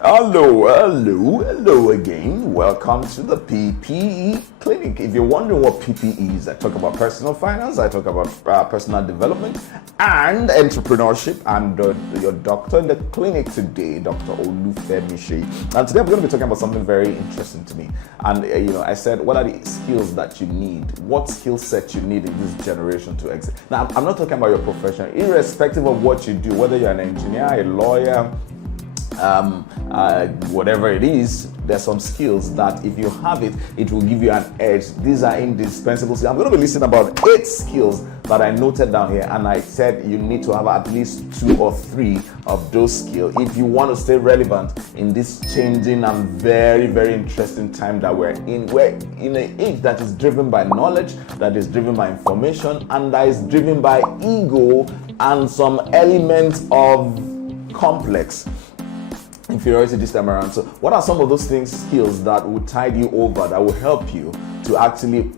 Hello again. Welcome to the PPE Clinic. If you're wondering what PPE is, I talk about personal finance, I talk about personal development and entrepreneurship. I'm your doctor in the clinic today, Dr. Olufemi. And today I'm going to be talking about something very interesting to me. And I said, what are the skills that you need? What skill set you need in this generation to exit? Now, I'm not talking about your profession, irrespective of what you do, whether you're an engineer, a lawyer, whatever it is, there's some skills that if you have it, it will give you an edge. These are indispensable skills. I'm going to be listing about 8 skills that I noted down here, and I said you need to have at least 2 or 3 of those skills if you want to stay relevant in this changing and very, very interesting time that we're in. We're in an age that is driven by knowledge, that is driven by information, and that is driven by ego and some elements of complex inferiority this time around. So what are some of those skills that will tide you over, that will help you to actually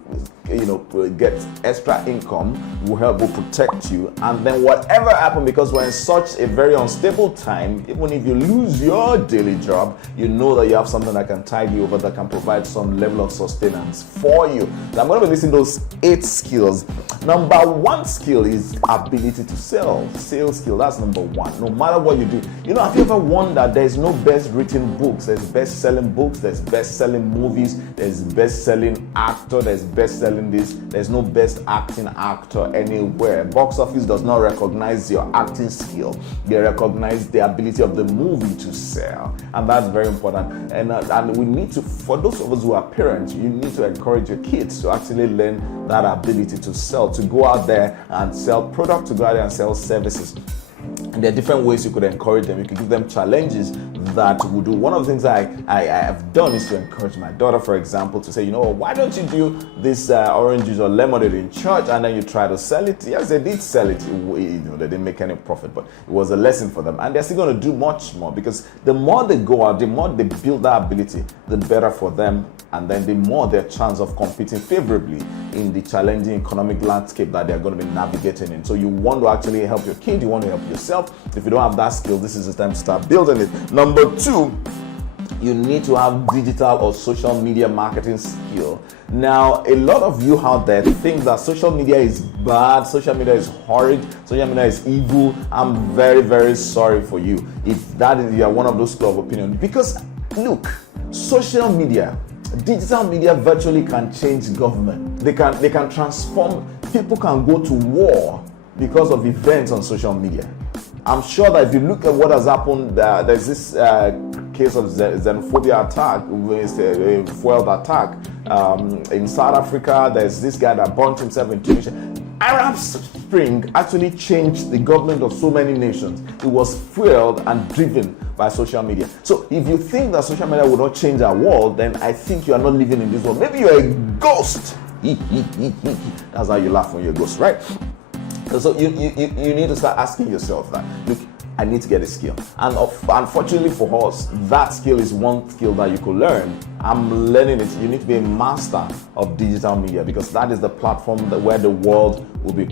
get extra income, will protect you, and then whatever happens, because we're in such a very unstable time, even if you lose your daily job, you know that you have something that can tide you over, that can provide some level of sustenance for you. So I'm going to be listing those 8 skills. Number 1 skill is ability to sell. Sales skill, that's number 1. No matter what you do, have you ever wondered there's no best written books, there's best selling books, there's best selling movies, there's best selling actor, there's best selling this, there's no best acting actor anywhere. Box office does not recognize your acting skill, they recognize the ability of the movie to sell, and that's very important. And we need to, for those of us who are parents, you need to encourage your kids to actually learn that ability to sell, to go out there and sell products, to go out there and sell services. And there are different ways you could encourage them. You could give them challenges that would do. One of the things I have done is to encourage my daughter, for example, to say, why don't you do this orange juice or lemonade in church, and then you try to sell it? Yes, they did sell it. They didn't make any profit, but it was a lesson for them. And they're still going to do much more, because the more they go out, the more they build that ability, the better for them. And then the more their chance of competing favorably in the challenging economic landscape that they're going to be navigating in. So you want to actually help your kid, you want to help yourself. If you don't have that skill, this is the time to start building it. Number 2, you need to have digital or social media marketing skill. Now, a lot of you out there think that social media is bad, social media is horrid, social media is evil. I'm very, very sorry for you if that is, you are one of those school of opinion. Because look, social media, digital media virtually can change government. They can transform. People can go to war because of events on social media. I'm sure that if you look at what has happened, there's this case of xenophobia attack, a foiled attack in South Africa. There's this guy that burnt himself in Tunisia. Arab Spring actually changed the government of so many nations. It was fueled and driven by social media. So if you think that social media will not change our world, then I think you are not living in this world. Maybe you're a ghost. That's how you laugh when you're a ghost, right? So you need to start asking yourself that, look, I need to get a skill. And unfortunately for us, that skill is one skill that you could learn. I'm learning it. You need to be a master of digital media, because that is the platform where the world will be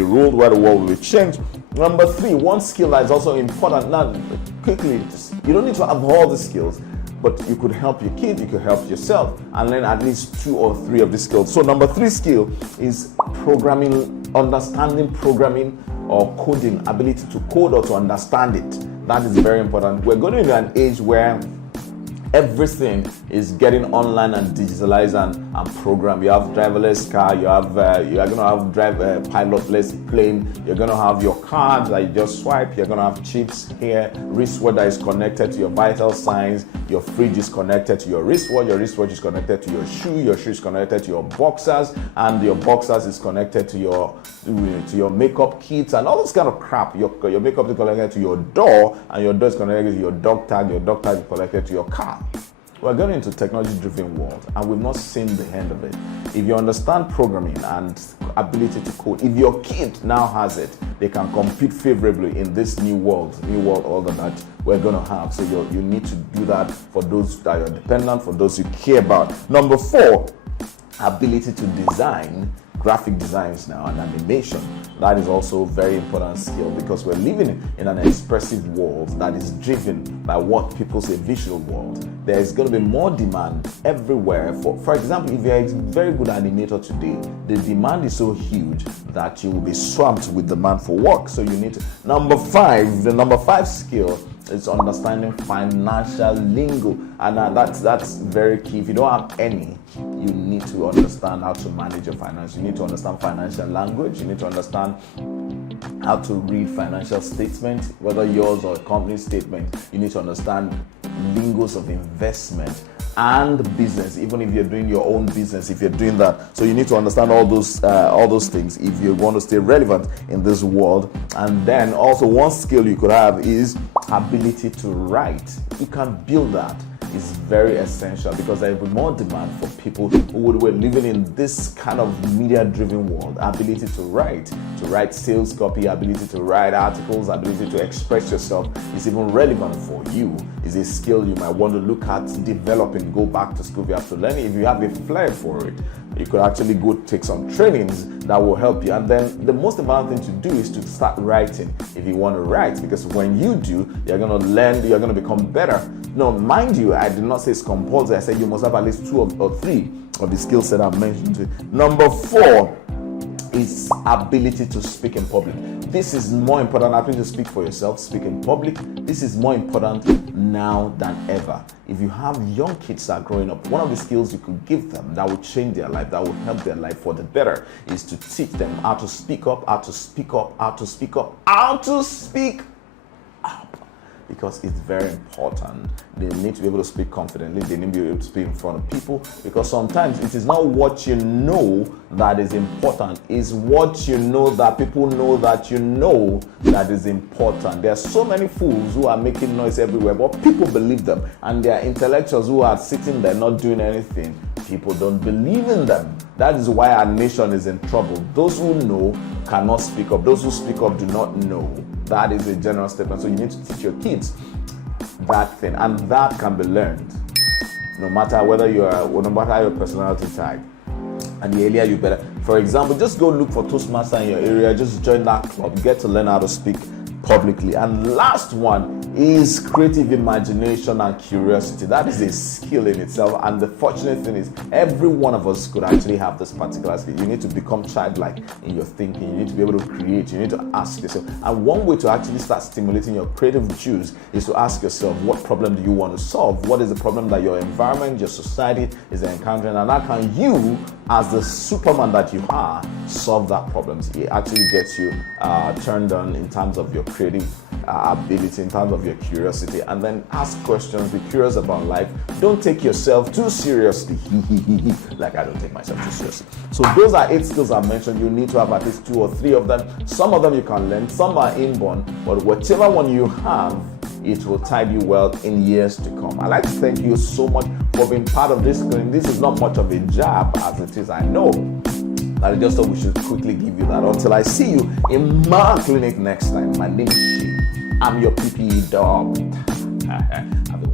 ruled, where the world will be changed. Number 3, one skill that is also important. Now, quickly, you don't need to have all the skills, but you could help your kid, you could help yourself, and learn at least 2 or 3 of these skills. So number 3 skill is programming, understanding programming or coding, ability to code or to understand it. That is very important. We're going into an age where everything is getting online and digitalized and programmed. You have driverless car, you are going to have pilotless plane, you're going to have your card that you just swipe, you're going to have chips here, wristwatch that is connected to your vital signs, your fridge is connected to your wristwatch is connected to your shoe is connected to your boxers, and your boxers is connected to your makeup kits and all this kind of crap. Your makeup is connected to your door, and your door is connected to your dog tag is connected to your car. We're going into a technology-driven world, and we've not seen the end of it. If you understand programming and ability to code, if your kid now has it, they can compete favorably in this new world order that we're going to have. So you need to do that for those that are dependent, for those you care about. Number 4, ability to design graphic designs now and animation. That is also a very important skill, because we're living in an expressive world that is driven by what people say visual world. There's going to be more demand everywhere. For example, if you're a very good animator today, the demand is so huge that you will be swamped with demand for work. So you need to, the number five skill is understanding financial lingo, and that's very key. If you don't have any, you need to understand how to manage your finance. You need to understand financial language. You need to understand how to read financial statements, whether yours or a company statement. You need to understand lingos of investment and business, even if you're doing your own business, if you're doing that. So you need to understand all those things if you want to stay relevant in this world. And then also one skill you could have is ability to write. You can build that. Is very essential, because there will be more demand for people who were living in this kind of media-driven world. Ability to write sales copy, ability to write articles, ability to express yourself is even relevant for you. Is a skill you might want to look at developing. Go back to school if you have to learn it. If you have a flair for it, you could actually go take some trainings that will help you. And then the most important thing to do is to start writing if you want to write, because when you do, you're going to learn, you're going to become better. No, mind you, I did not say it's compulsory. I said you must have at least 2 or 3 of the skill set I've mentioned. Number 4 is ability to speak in public. This is more important. Ability to speak for yourself, speak in public. This is more important now than ever. If you have young kids that are growing up, one of the skills you could give them that will change their life, that will help their life for the better, is to teach them how to speak up, how to speak up, how to speak up, how to speak up. Because it's very important. They need to be able to speak confidently. They need to be able to speak in front of people, because sometimes it is not what you know that is important. It's what you know that people know that you know that is important. There are so many fools who are making noise everywhere, but people believe them. And there are intellectuals who are sitting there not doing anything. People don't believe in them. That is why our nation is in trouble. Those who know cannot speak up. Those who speak up do not know. That is a general statement. So you need to teach your kids that thing, and that can be learned. No matter no matter your personality type. And the earlier you better. For example, just go look for Toastmaster in your area. Just join that club. Get to learn how to speak publicly. And last one is creative imagination and curiosity. That is a skill in itself, and the fortunate thing is every one of us could actually have this particular skill. You need to become childlike in your thinking. You need to be able to create. You need to ask yourself, and one way to actually start stimulating your creative juice is to ask yourself, what problem do you want to solve? What is the problem that your environment, your society is encountering, and how can you, as the Superman that you are, solve that problem? It actually gets you turned on in terms of your creative ability, in terms of your curiosity. And then ask questions, be curious about life. Don't take yourself too seriously. Like I don't take myself too seriously. So those are 8 skills I mentioned. You need to have at least 2 or 3 of them. Some of them you can learn, some are inborn, but whichever one you have, it will tide you well in years to come. I'd like to thank you so much for being part of this clinic. This is not much of a job as it is, I know. I just thought we should quickly give you that. Until I see you in my clinic next time. My name is Shi. I'm your PPE dog. Have a